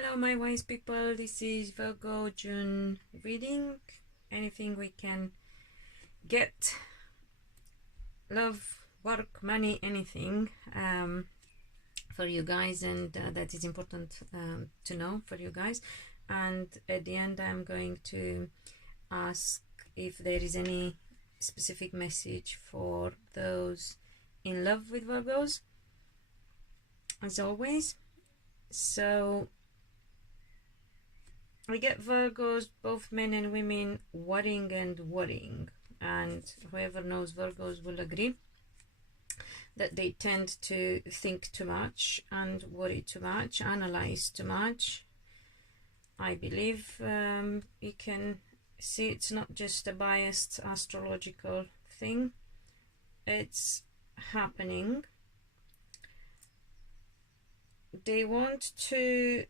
Hello my wise people, this is Virgo June reading. Anything we can get, love, work, money, anything for you guys, and that is important to know for you guys. And at the end I'm going to ask if there is any specific message for those in love with Virgos, as always. So we get Virgos, both men and women, worrying and worrying, and whoever knows Virgos will agree that they tend to think too much and worry too much, analyze too much. I believe you can see it's not just a biased astrological thing, it's happening. They want to,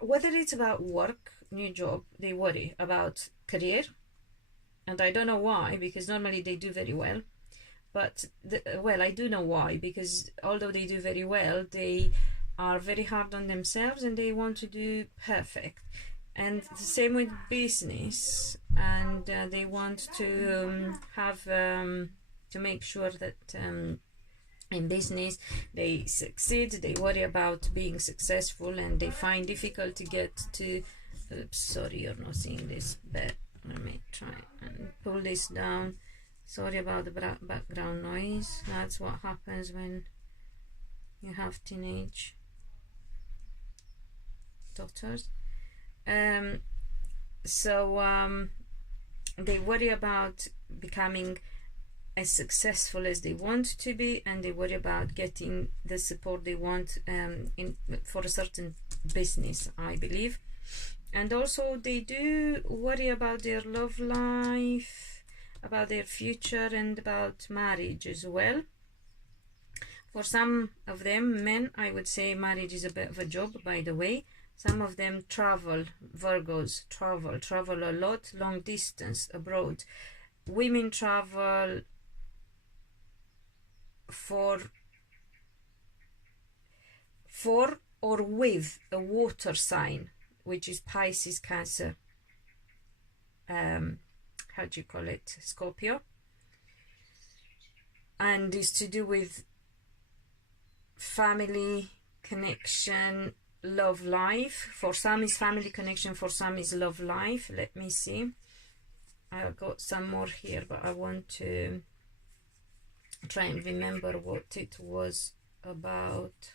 whether it's about work, new job, they worry about career, and I don't know why, because normally they do very well, but well, I do know why, because although they do very well, they are very hard on themselves and they want to do perfect. And the same with business, and they want to have to make sure that in business they succeed. They worry about being successful, and they find difficult to get to oops, sorry, you're not seeing this, but let me try and pull this down. Sorry about the background noise. That's what happens when you have teenage daughters. They worry about becoming as successful as they want to be, and they worry about getting the support they want for a certain business, I believe. And also they do worry about their love life, about their future, and about marriage as well. For some of them, men, I would say marriage is a bit of a job, by the way. Some of them travel, Virgos travel a lot, long distance, abroad. Women travel for or with a water sign, which is Pisces, Cancer, how do you call it, Scorpio, and is to do with family connection, love life. For some is family connection, for some is love life. Let me see, I've got some more here, but I want to try and remember what it was about.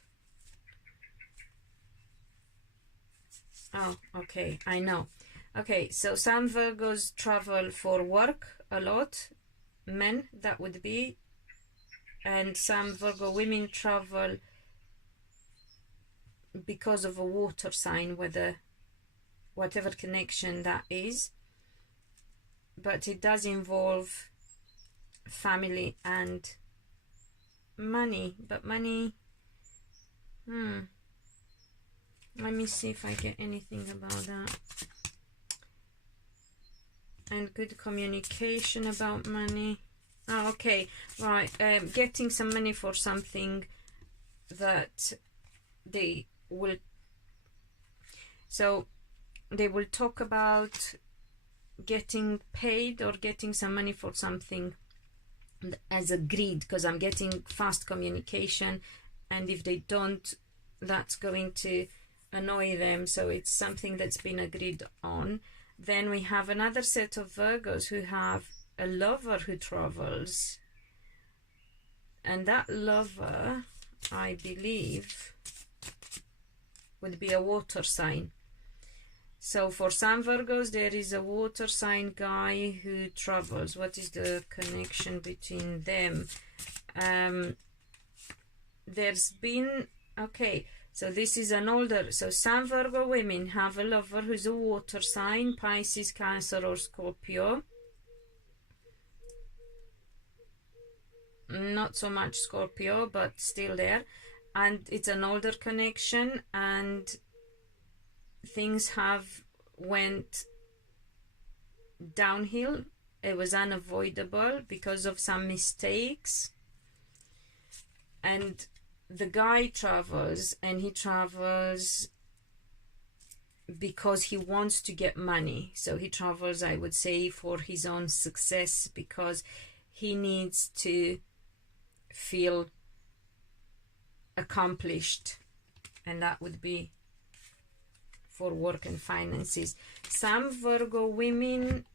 Oh, okay, I know. Okay, so some Virgos travel for work a lot, men that would be, and some Virgo women travel because of a water sign, whatever connection that is, but it does involve family and money. But money, let me see if I get anything about that. And good communication about money. Oh, okay, right. Getting some money for something that they will, so they will talk about getting paid or getting some money for something as agreed, because I'm getting fast communication, and if they don't, that's going to annoy them. So it's something that's been agreed on. Then we have another set of Virgos who have a lover who travels, and that lover, I believe, would be a water sign. So for some Virgos there is a water sign guy who travels. What is the connection between them? There's been, okay, so this is an older, so some Virgo women have a lover who's a water sign, Pisces, Cancer, or Scorpio. Not so much Scorpio, but still there. And it's an older connection, and things have went downhill. It was unavoidable because of some mistakes, and the guy travels, and he travels because he wants to get money. So he travels, I would say, for his own success, because he needs to feel accomplished, and that would be for work and finances. Some Virgo women,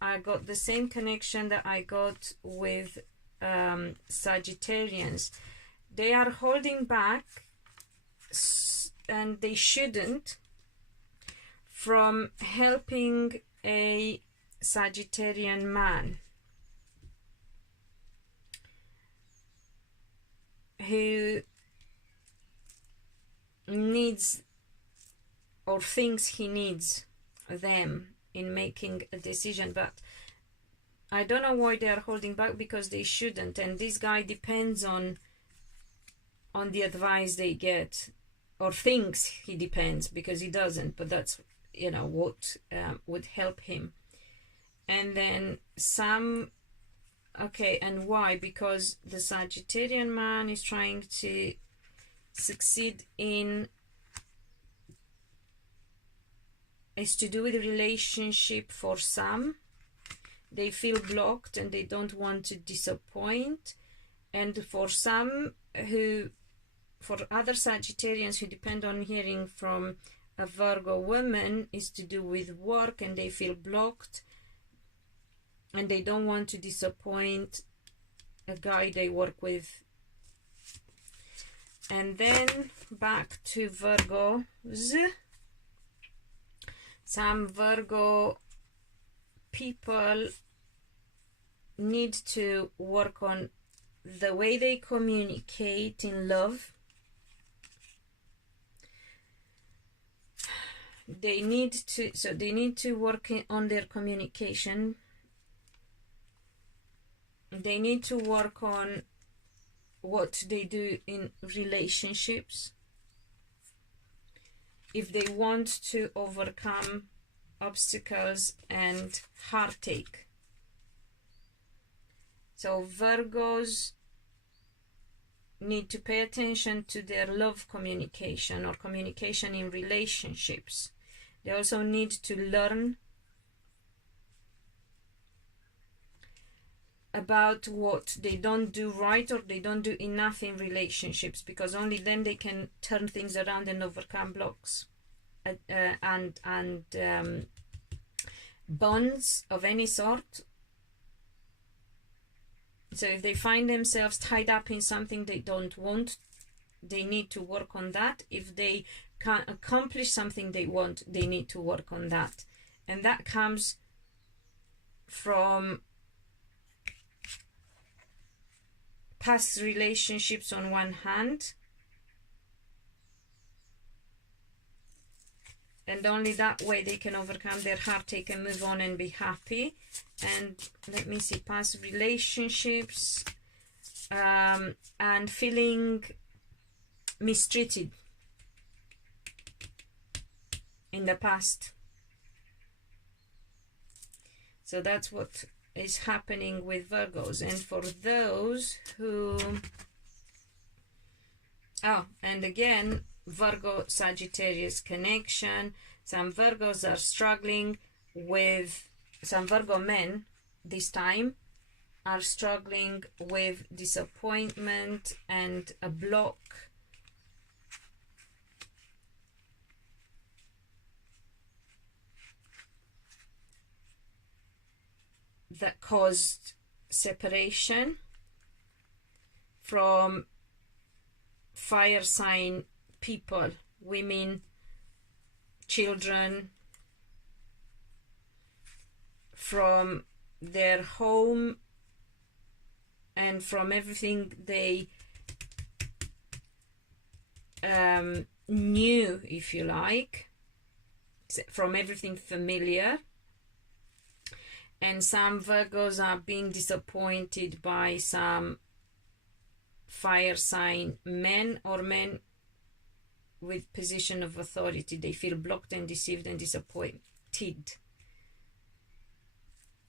I got the same connection that I got with Sagittarians. They are holding back, and they shouldn't, from helping a Sagittarian man who needs or thinks he needs them in making a decision. But I don't know why they are holding back, because they shouldn't. And this guy depends on the advice they get, or thinks he depends, because he doesn't, but that's, you know, what would help him. And then some, okay, and why? Because the Sagittarian man is trying to succeed in, is to do with a relationship. For some, they feel blocked and they don't want to disappoint. And for some who, for other Sagittarians who depend on hearing from a Virgo woman, is to do with work, and they feel blocked and they don't want to disappoint a guy they work with. And then back to Virgos. Some Virgo people need to work on the way they communicate in love. They need to work on their communication. They need to work on what they do in relationships if they want to overcome obstacles and heartache. So Virgos need to pay attention to their love communication or communication in relationships. They also need to learn about what they don't do right or they don't do enough in relationships, because only then they can turn things around and overcome blocks and bonds of any sort. So if they find themselves tied up in something they don't want, they need to work on that. If they can't accomplish something they want, they need to work on that. And that comes from past relationships on one hand, and only that way they can overcome their heartache and move on and be happy. And let me see, past relationships and feeling mistreated in the past. So that's what is happening with Virgos. And for those who, and again, Virgo Sagittarius connection, some Virgos are struggling with, some Virgo men this time are struggling with disappointment and a block that caused separation from fire sign people, women, children, from their home and from everything they knew, if you like, from everything familiar. And some Virgos are being disappointed by some fire sign men or men with position of authority. They feel blocked and deceived and disappointed.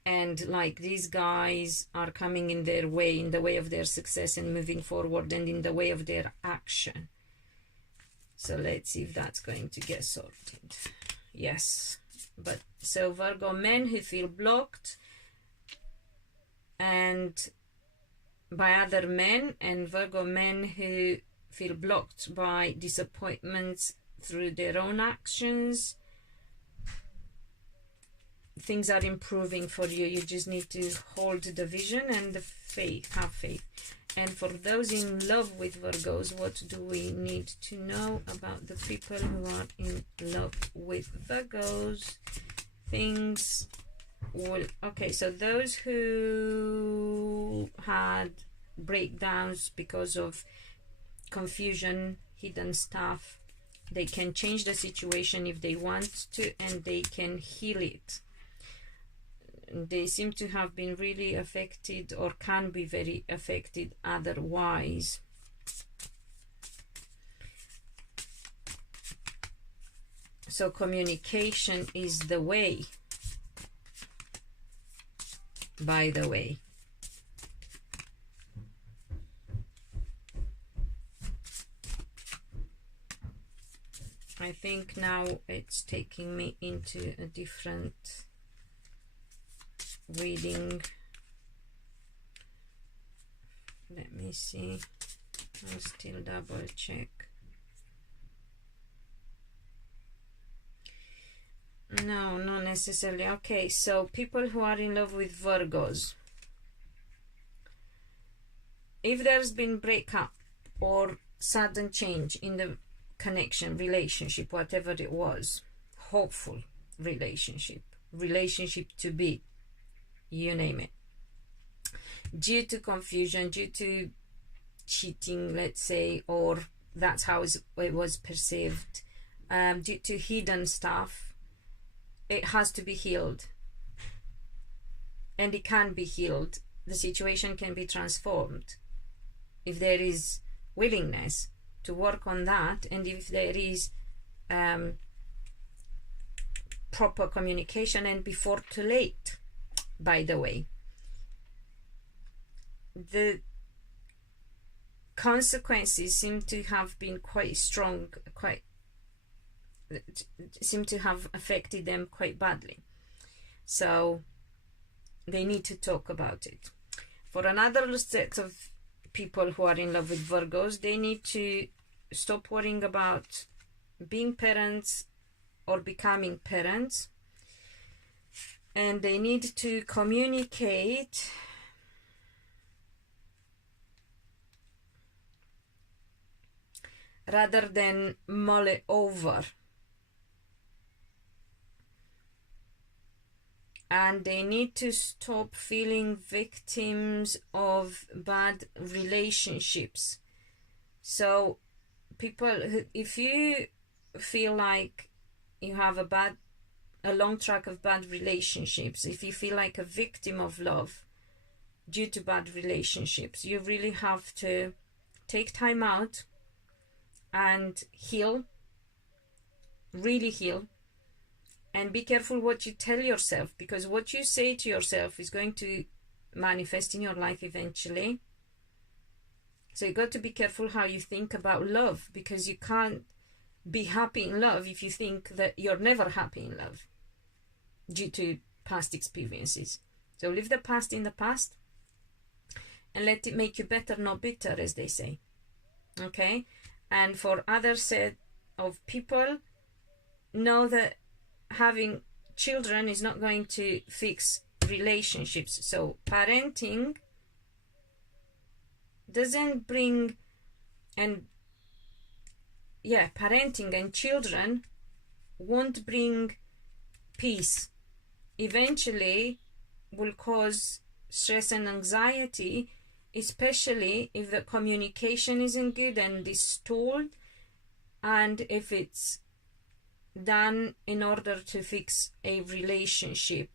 And like these guys are coming in their way, in the way of their success and moving forward, and in the way of their action. So let's see if that's going to get sorted. Yes, but so Virgo men who feel blocked and by other men, and Virgo men who feel blocked by disappointments through their own actions. Things are improving for you. You just need to hold the vision and the faith, have faith. And for those in love with Virgos, what do we need to know about the people who are in love with Virgos? Things will... Okay, so those who had breakdowns because of confusion, hidden stuff, they can change the situation if they want to, and they can heal it. They seem to have been really affected, or can be very affected otherwise. So communication is the way, by the way. I think now it's taking me into a different reading. Let me see. I'll still double check. No, not necessarily. Okay, so people who are in love with Virgos, if there's been breakup or sudden change in the connection, relationship, whatever it was, hopeful relationship, relationship to be, you name it, due to confusion, due to cheating, let's say, or that's how it was perceived, due to hidden stuff, it has to be healed. And it can be healed. The situation can be transformed if there is willingness to work on that, and if there is proper communication, and before too late, by the way. The consequences seem to have been quite strong, seem to have affected them quite badly. So they need to talk about it. For another set of people who are in love with Virgos, they need to stop worrying about being parents or becoming parents, and they need to communicate rather than mull it over. And they need to stop feeling victims of bad relationships. So people, if you feel like you have a long track of bad relationships, if you feel like a victim of love due to bad relationships, you really have to take time out and heal, really heal. And be careful what you tell yourself, because what you say to yourself is going to manifest in your life eventually. So you got to be careful how you think about love, because you can't be happy in love if you think that you're never happy in love due to past experiences. So leave the past in the past and let it make you better, not bitter, as they say. Okay? And for other set of people, know that having children is not going to fix relationships. So parenting doesn't bring, and parenting and children won't bring peace. Eventually will cause stress and anxiety, especially if the communication isn't good and is stalled, and if it's done in order to fix a relationship.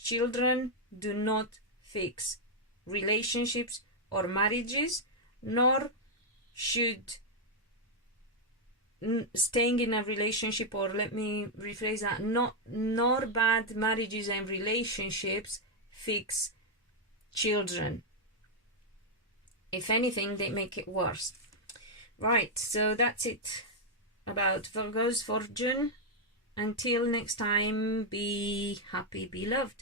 Children do not fix relationships or marriages, nor should staying in a relationship, or let me rephrase that, nor bad marriages and relationships fix children. If anything, they make it worse. Right, so that's it about Virgos for June. Until next time, be happy, be loved.